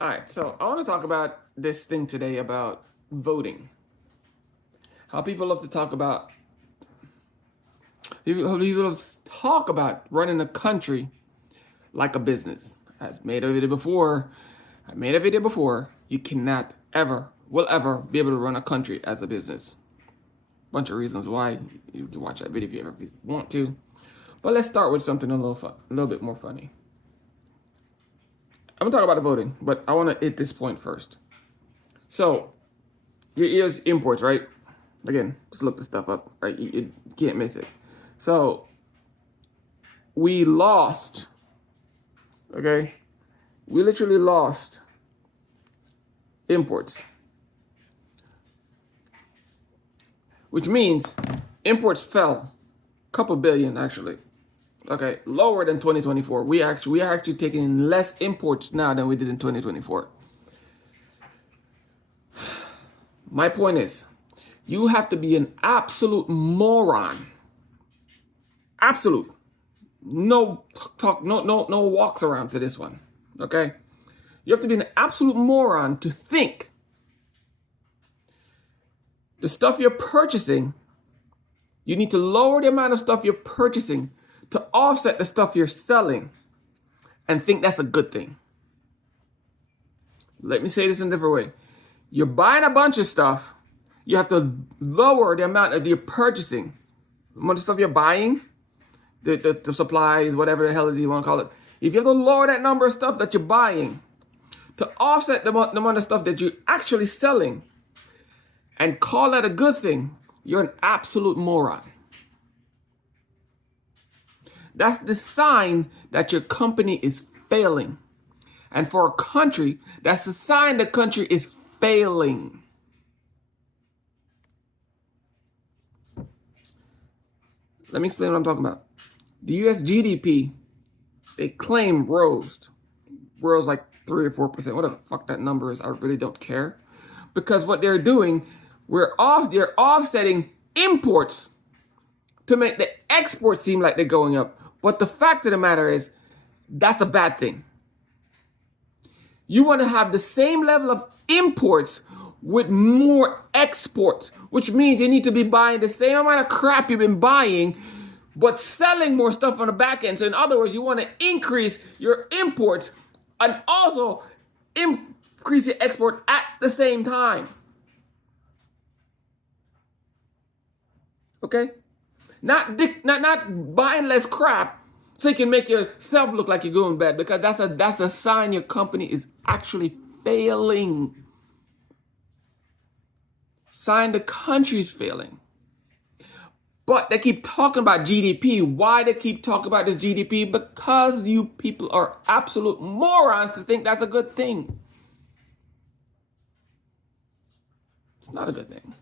All right, so I want to talk about this thing today about voting. How people love to talk about people love to talk about running a country like a business. I've made a video before. I made a video before. You cannot ever, will ever be able to run a country as a business. Bunch of reasons why. You can watch that video if you ever want to. But let's start with something a little bit more funny. I'm gonna talk about the voting, but I want to hit this point first. So, your ears imports, right? Again, just look this stuff up, right? You can't miss it. So, we lost, okay? We literally lost imports, which means imports fell a couple billion actually. Okay, lower than 2024. We are actually taking in less imports now than we did in 2024. My point is, you have to be an absolute moron. Absolute. No talk, no walks around to this one. Okay? You have to be an absolute moron to think the stuff you're purchasing, you need to lower the amount of stuff you're purchasing to offset the stuff you're selling and think that's a good thing. Let me say this in a different way. You're buying a bunch of stuff, you have to lower the amount that you're purchasing. The amount of stuff you're buying, the supplies, whatever the hell it is you want to call it. If you have to lower that number of stuff that you're buying to offset the amount of stuff that you're actually selling and call that a good thing, you're an absolute moron. That's the sign that your company is failing. And for a country, that's the sign the country is failing. Let me explain what I'm talking about. The US GDP, they claim rose like 3 or 4%, whatever the fuck that number is, I really don't care. Because what they're doing, they're offsetting imports to make the exports seem like they're going up. But the fact of the matter is, that's a bad thing. You want to have the same level of imports with more exports, which means you need to be buying the same amount of crap you've been buying, but selling more stuff on the back end. So in other words, you want to increase your imports and also increase your export at the same time. Okay? Not buying less crap so you can make yourself look like you're going bad, because that's a sign your company is actually failing. Sign the country's failing. But they keep talking about GDP. Why they keep talking about this GDP? Because you people are absolute morons to think that's a good thing. It's not a good thing.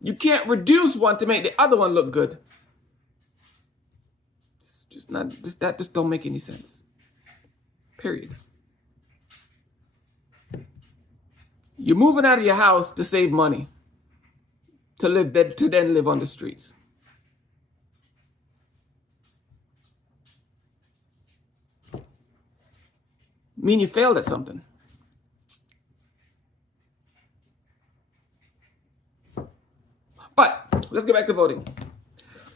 You can't reduce one to make the other one look good. That just don't make any sense. Period. You're moving out of your house to save money, to then live on the streets. Mean you failed at something. But let's get back to voting.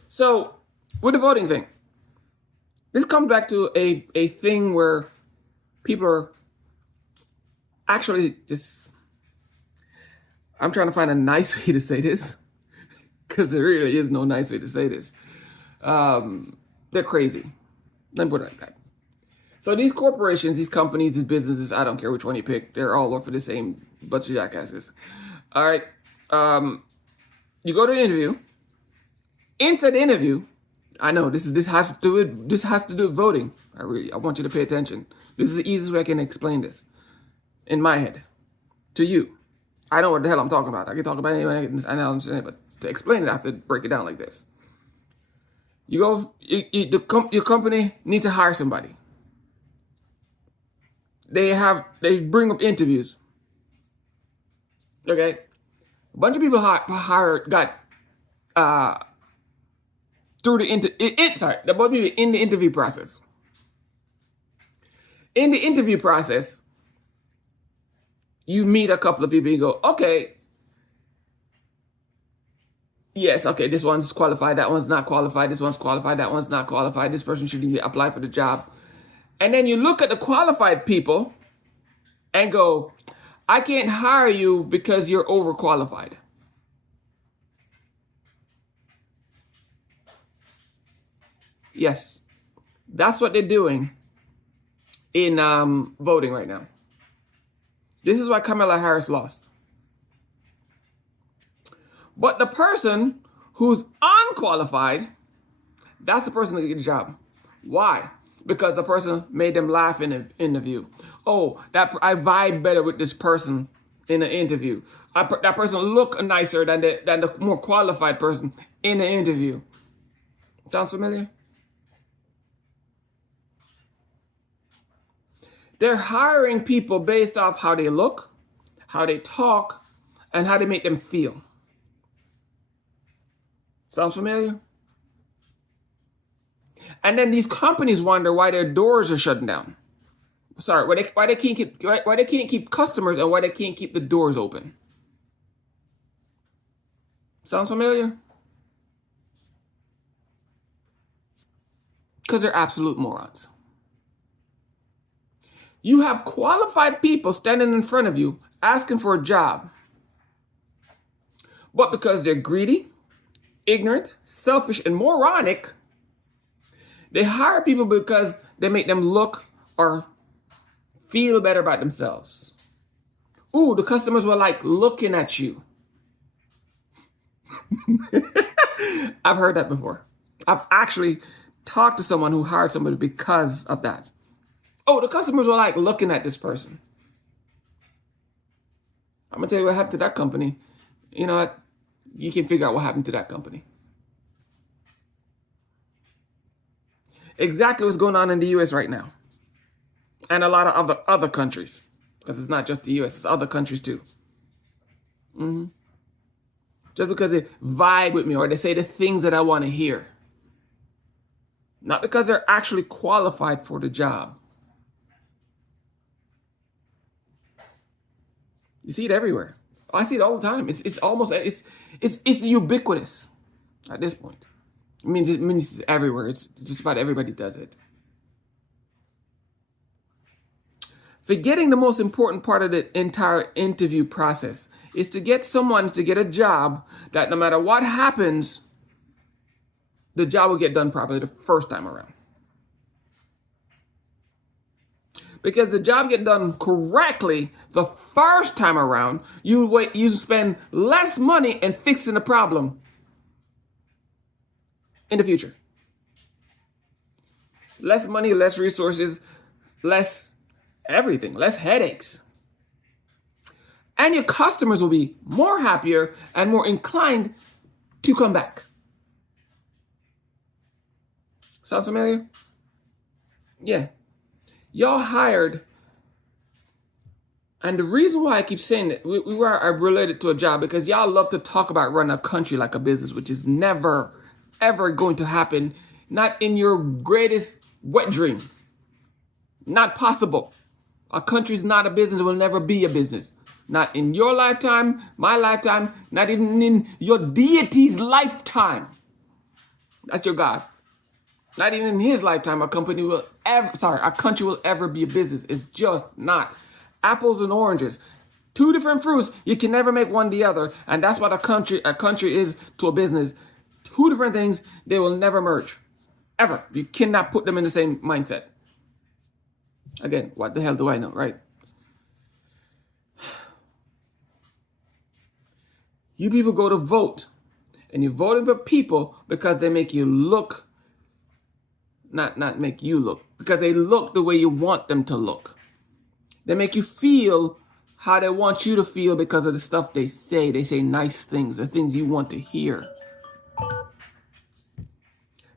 So with the voting thing, this comes back to a thing where people are actually just, I'm trying to find a nice way to say this, because there really is no nice way to say this. They're crazy. Let me put it like that. So these corporations, these companies, these businesses, I don't care which one you pick, they're all for the same bunch of jackasses. All right. You go to an interview. Inside the interview, I know this has to do with voting. I want you to pay attention. This is the easiest way I can explain this in my head to you. I know what the hell I'm talking about. I can talk about it anyway. I know understand it, but to explain it, I have to break it down like this. Your company needs to hire somebody. They bring up interviews. Okay, a bunch of people got through the bunch of people in the interview process. In the interview process, you meet a couple of people and you go, okay, yes, okay, this one's qualified, that one's not qualified, this one's qualified, that one's not qualified, this person shouldn't even apply for the job. And then you look at the qualified people and go, I can't hire you because you're overqualified. Yes, that's what they're doing in voting right now. This is why Kamala Harris lost. But the person who's unqualified, that's the person that gets the job. Why? Because the person made them laugh in an interview. Oh, I vibe better with this person in an interview. That person look nicer than the more qualified person in the interview. Sounds familiar? They're hiring people based off how they look, how they talk, and how they make them feel. Sounds familiar? And then these companies wonder why their doors are shutting down. Sorry, why they can't keep customers and why they can't keep the doors open. Sounds familiar? Because they're absolute morons. You have qualified people standing in front of you asking for a job. But because they're greedy, ignorant, selfish, and moronic, they hire people because they make them look or feel better about themselves. Ooh, the customers were like looking at you. I've heard that before. I've actually talked to someone who hired somebody because of that. Oh, the customers were like looking at this person. I'm going to tell you what happened to that company. You know what? You can figure out what happened to that company. Exactly what's going on in the US right now. And a lot of other countries. Because it's not just the US, it's other countries too. Just because they vibe with me or they say the things that I want to hear. Not because they're actually qualified for the job. You see it everywhere. I see it all the time. It's ubiquitous at this point. It means it's everywhere. It's just about everybody does it. Forgetting the most important part of the entire interview process is to get someone to get a job that no matter what happens, the job will get done properly the first time around. Because the job get done correctly the first time around, you spend less money in fixing the problem in the future. Less money, less resources, less everything, less headaches. And your customers will be more happier and more inclined to come back. Sounds familiar? Yeah. Y'all hired, and the reason why I keep saying that we are related to a job because y'all love to talk about running a country like a business, which is never, ever going to happen. Not in your greatest wet dream. Not possible. A country is not a business. It will never be a business. Not in your lifetime, my lifetime, not even in your deity's lifetime. That's your God. Not even in his lifetime, a country will ever be a business. It's just not. Apples and oranges. Two different fruits. You can never make one the other. And that's what a country is to a business. Two different things. They will never merge. Ever. You cannot put them in the same mindset. Again, what the hell do I know, right? You people go to vote. And you're voting for people because they make you look. Not make you look, because they look the way you want them to look. They make you feel how they want you to feel because of the stuff they say. They say nice things, the things you want to hear.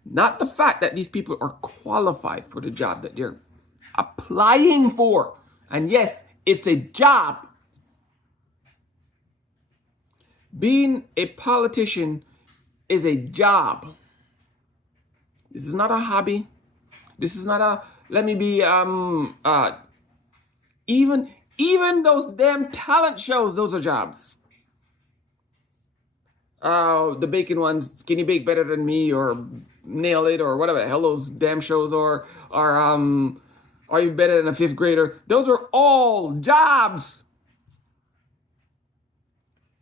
Not the fact that these people are qualified for the job that they're applying for. And yes, it's a job. Being a politician is a job. This is not a hobby. This is not Let me be even those damn talent shows, those are jobs. The baking ones, Can You Bake Better Than Me, or Nail It, or whatever the hell those damn shows are you better than a fifth grader? Those are all jobs.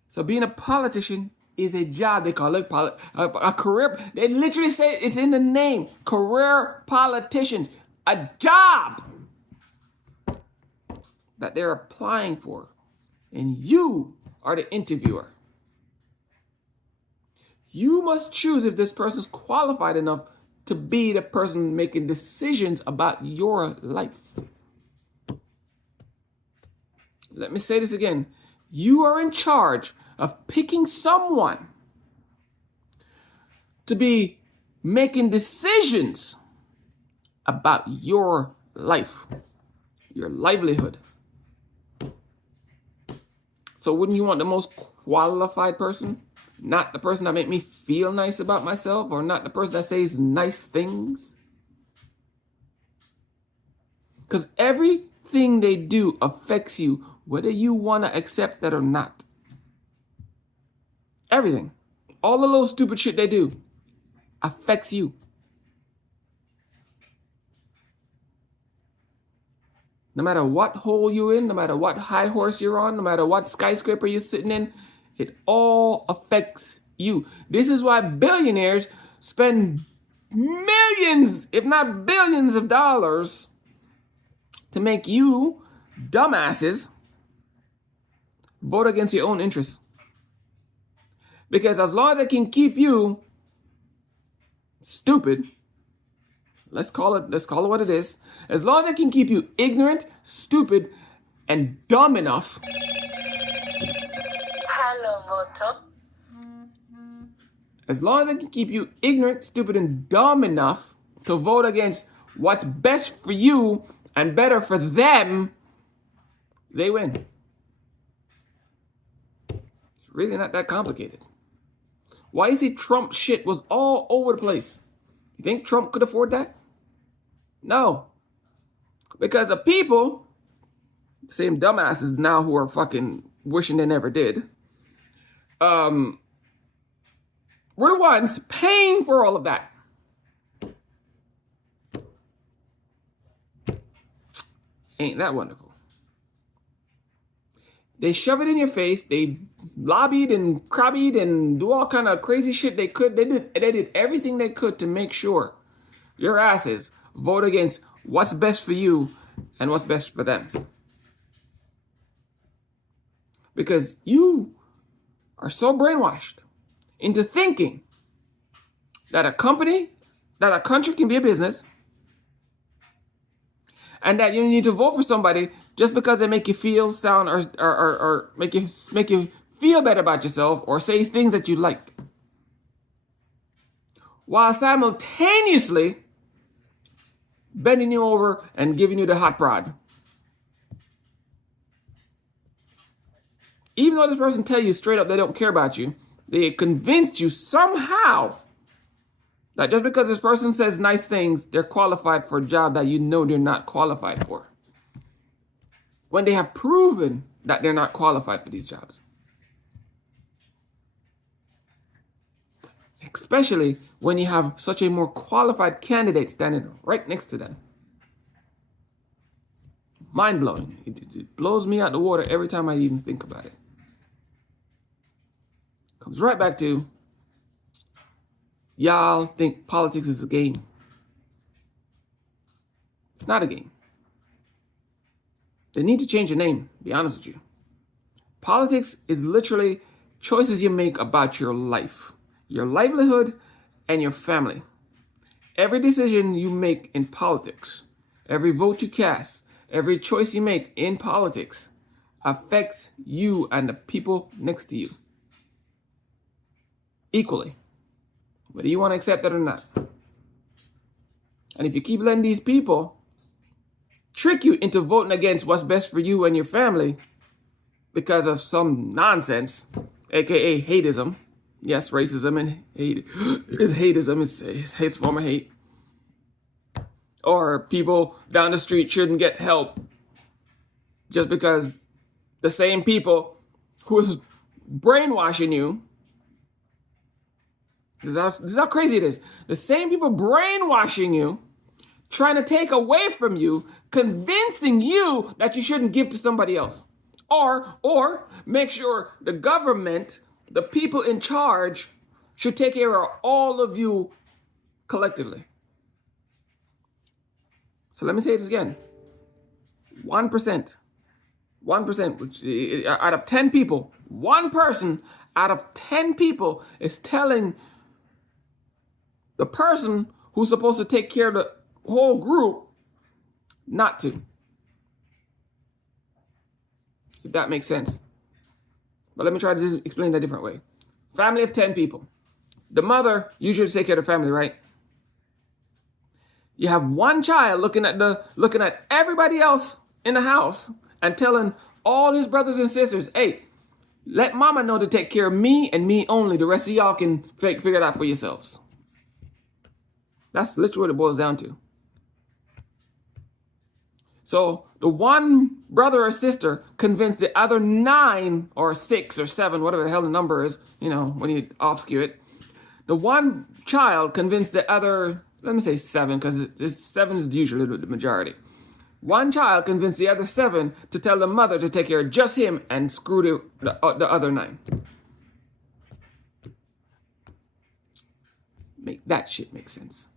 So being a politician is a job. They call it a career. They literally say it's in the name. Career politicians. A job that they're applying for. And you are the interviewer. You must choose if this person's qualified enough to be the person making decisions about your life. Let me say this again. You are in charge of picking someone to be making decisions about your life, your livelihood. So wouldn't you want the most qualified person? Not the person that make me feel nice about myself, or not the person that says nice things? Because everything they do affects you, whether you want to accept that or not. Everything. All the little stupid shit they do affects you. No matter what hole you're in, no matter what high horse you're on, no matter what skyscraper you're sitting in, it all affects you. This is why billionaires spend millions, if not billions of dollars to make you, dumbasses, vote against your own interests. Because as long as they can keep you stupid, let's call it what it is. As long as they can keep you ignorant, stupid, and dumb enough. Hello, Moto. As long as they can keep you ignorant, stupid, and dumb enough to vote against what's best for you and better for them, they win. It's really not that complicated. Why is it Trump shit was all over the place? You think Trump could afford that? No. Because the people, same dumbasses now who are fucking wishing they never did, we're the ones paying for all of that. Ain't that wonderful? They shove it in your face. They lobbied and crabbied and do all kind of crazy shit they could. They did everything they could to make sure your asses vote against what's best for you and what's best for them. Because you are so brainwashed into thinking that a country can be a business, and that you need to vote for somebody just because they make you feel sound or make you feel better about yourself or say things that you like, while simultaneously bending you over and giving you the hot prod. Even though this person tell you straight up they don't care about you, they convinced you somehow that just because this person says nice things, they're qualified for a job that you know they're not qualified for, when they have proven that they're not qualified for these jobs. Especially when you have such a more qualified candidate standing right next to them. Mind-blowing. It blows me out the water every time I even think about it. Comes right back to, y'all think politics is a game. It's not a game. They need to change the name, to be honest with you. Politics is literally choices you make about your life, your livelihood, and your family. Every decision you make in politics, every vote you cast, every choice you make in politics affects you and the people next to you equally, whether you want to accept that or not. And if you keep letting these people trick you into voting against what's best for you and your family because of some nonsense, aka hateism. Yes, racism and hate is hateism. It's form of hate. or people down the street shouldn't get help just because the same people who is brainwashing you, this is how crazy it is. The same people brainwashing you, trying to take away from you, convincing you that you shouldn't give to somebody else. Or make sure the government, the people in charge, should take care of all of you collectively. So let me say this again. 1%, which out of 10 people, one person out of 10 people is telling the person who's supposed to take care of the whole group not to. If that makes sense. But let me try to explain that a different way. Family of 10 people. The mother usually takes care of the family, right? You have one child looking at everybody else in the house and telling all his brothers and sisters, hey, let mama know to take care of me and me only. The rest of y'all can figure it out for yourselves. That's literally what it boils down to. So the one brother or sister convinced the other 9 or 6 or 7, whatever the hell the number is, when you off skew it. The one child convinced the other, let me say 7, because 7 is usually the majority. One child convinced the other 7 to tell the mother to take care of just him and screw the other 9. Make that shit make sense.